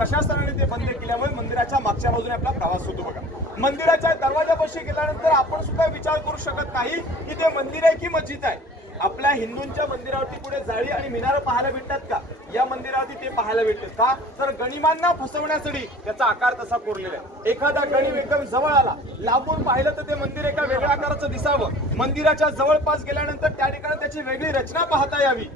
प्रशासनाने ते बंद केल्यामुळे मंदिराच्या मागच्या बाजूने आपला प्रवास होतो बघा. मंदिराच्या दरवाजापाशी गेल्यानंतर आपण सुद्धा विचार करू शकत नाही की ते मंदिर आहे की मस्जिद आहे. आपल्या हिंदूंच्या मंदिरावरती पुढे जाळी आणि मिनार पाहायला भेटतात का? या मंदिरावरती ते पाहायला भेटतात का? तर गणिमांना फसवण्यासाठी त्याचा आकार तसा कोरलेला आहे. एखादा गणिम एकदम जवळ आला लांबून पाहिलं तर ते मंदिर एका वेगळ्या आकाराचं दिसावं. मंदिराच्या जवळपास गेल्यानंतर त्या ठिकाणी त्याची वेगळी रचना पाहता यावी.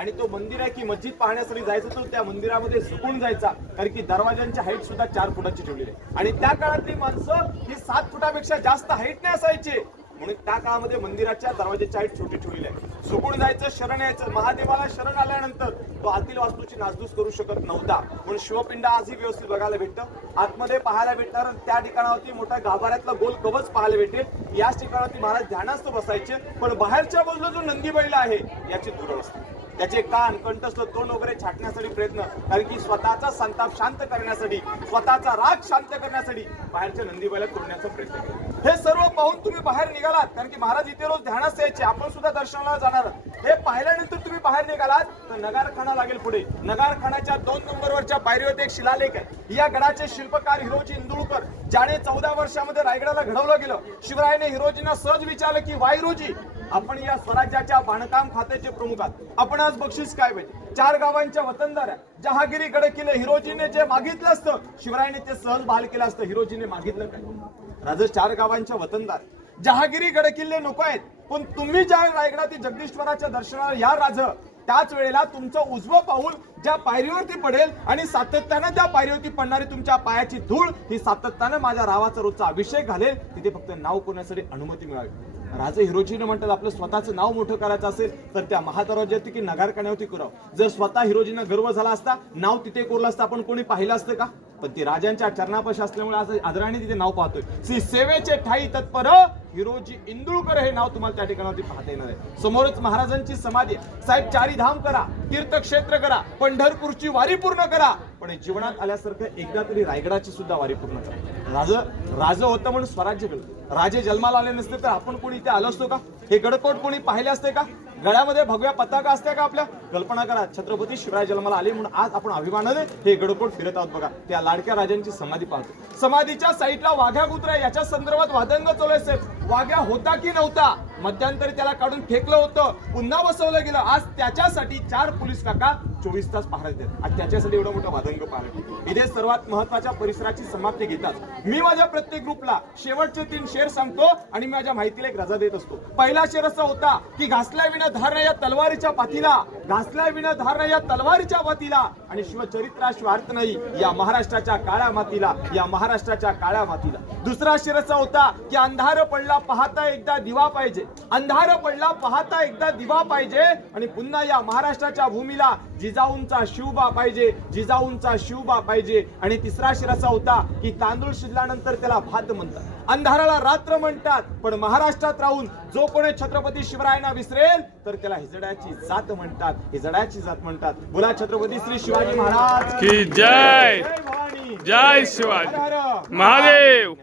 आणि तो मंदिर आहे की मस्जिद पाहण्यासाठी जायचं तर त्या मंदिरामध्ये झुकून जायचा. कारण की दरवाजांची हाईट सुद्धा चार फुटाची ठेवलेली आहे. आणि त्या काळातली माणसं ही सात फुटापेक्षा जास्त हाईट नाही असायचे. म्हणून त्या काळामध्ये मंदिराच्या दरवाजाची हाईट छोटी ठेवलेली आहे. झुकून जायचं शरण यायचं. महादेवाला शरण आल्यानंतर तो आतील वास्तूची नासधूस करू शकत नव्हता. म्हणून शिवपिंड आजही व्यवस्थित बघायला भेटतं. आतमध्ये पाहायला भेटणार आणि त्या ठिकाणावरती मोठ्या गाभाऱ्यातला गोल कवच पाहायला भेटेल. याच ठिकाणावरती महाराज ध्यानास्त बसायचे. पण बाहेरच्या बाजूला जो नंदी बैल आहे याची दुरवस्था. त्याचे कान कंठस्थ तोंड वगैरे छाटण्यासाठी प्रयत्न कारण की स्वतःचा संताप शांत करण्यासाठी स्वतःचा राग शांत करण्यासाठी बाहेरच्या नंदीबाईला तोडण्याचा प्रयत्न केला. हे सर्व पाहून तुम्ही बाहेर निघालात कारण की महाराज इथे रोज ध्यानास यायचे आपण सुद्धा दर्शनाला जाणार. हे पाहिल्यानंतर तुम्ही बाहेर निघालात तर नगारखाना लागेल पुढे. नगारखानाच्या दोन नंबरवरच्या पायरीवरती एक शिलालेख आहे. या गडाचे शिल्पकार हिरोजी इंदुळकर ज्याने चौदा वर्षामध्ये रायगडाला घडवलं गेलं. शिवरायाने हिरोजींना सहज विचारलं की वायरोजी आपण या स्वराज्याच्या बांधकाम खात्याचे प्रमुख आहात. आपण आज बक्षीस काय पाहिजे चार गावांच्या वतनदार जहागिरी गड किल्ले हिरोजीने जे मागितलं असतं शिवरायाने ते सहज बहाल केलं असतं. हिरोजीने मागितलं काय? राज चार गावांच्या वतनदार जहागिरी किल्ले नको आहेत. पण तुम्ही ज्या रायगडातील जगदीश्वराच्या दर्शनाला या राज त्याच वेळेला तुमचं उजवं पाऊल ज्या पायरीवरती पडेल आणि सातत्यानं त्या पायरीवरती पडणारी तुमच्या पायाची धूळ ही सातत्यानं माझ्या रावाचा रोजचा अभिषेक घालेल. तिथे फक्त नाव कोणासाठी अनुमती मिळावी? राजे हिरोजीने म्हणतात आपलं स्वतःचं नाव मोठं करायचं असेल तर त्या महादरवाज्यावरती की नगारखान्यावरती करावं. जर स्वतः हिरोजीनं गर्व झाला असता नाव तिथे कोरलं असतं आपण कोणी पाहिलं असतं का? पण ती राजांच्या चरणापाशी असल्यामुळे आज आदराने तिथे नाव पाहतोय. श्री सेवेचे ठाई तत्पर हिरोजी इंदुळकर हे नाव तुम्हाला त्या ठिकाणावरती पाहता येणार आहे. समोरच महाराजांची समाधी साहेब चारी धाम करा तीर्थक्षेत्र करा पंढरपूरची वारी पूर्ण करा पण जीवनात आल्यासारखं एकदा तरी रायगडाची सुद्धा वारी पूर्ण करा राज राज होतं म्हणून स्वराज्य मिळतं राजे जन्माला आले नसते तर आपण कोणी इथे आलो असतो का? हे गडकोट कोणी पाहिले असते का? गळ्यामध्ये भगव्या पताका असते का आपल्या? कल्पना करा छत्रपती शिवराय जन्माला आले म्हणून आज आपण अभिमानाने हे गडकोट फिरत आहोत बघा. त्या लाडक्या राजांची समाधी पाहतो. समाधीच्या साईडला वाघ्या कुत्रा याच्या संदर्भात वादंग चालू वाग्या वाघ्या होता की नव्हता? मध्यंतरी त्याला काढून फेकलं होतं. पुन्हा बसवलं गेलं. आज त्याच्यासाठी चार पोलीस काका चोवीस तास पहारा देतात आणि त्याच्यासाठी एवढं मोठं वादंग पाहिलं इथे सर्वात महत्त्वाच्या परिसराची समाप्ती घेतात. मी माझ्या प्रत्येक ग्रुपला शेवटचे तीन शेर सांगतो आणि मी माझ्या माहितीला एक रजा देत असतो. पहिला शेर असा होता की घासल्या विना धार या तलवारीच्या पाठीला घासल्या विना धार या तलवारीच्या पाठीला आणि शिवचरित्रा स्वार्थ नाही या महाराष्ट्राच्या काळ्या मातीला या महाराष्ट्राच्या काळ्या मातीला दुसरा शेर असा होता की अंधार पडला पाहता एकदा दिवा पाहिजे. अंधार पडला पाहता एकदा दिवा पाहिजे. आणि पुन्हा या महाराष्ट्राच्या भूमीला जिजाऊंचा शिवबा पाहिजे जिजाऊंचा शिवबा पाहिजे. आणि तिसरा शेर असा होता की तांदूळ शिजल्यानंतर त्याला भात म्हणतात. अंधाराला रात्र म्हणतात पण महाराष्ट्रात राहून जो कोणी छत्रपती शिवरायांना विसरेल तर त्याला हिजड्याची जात म्हणतात. हिजड्याची जात म्हणतात. बोला छत्रपती श्री शिवाजी महाराज. की जय. जय शिवाजी. महादेव.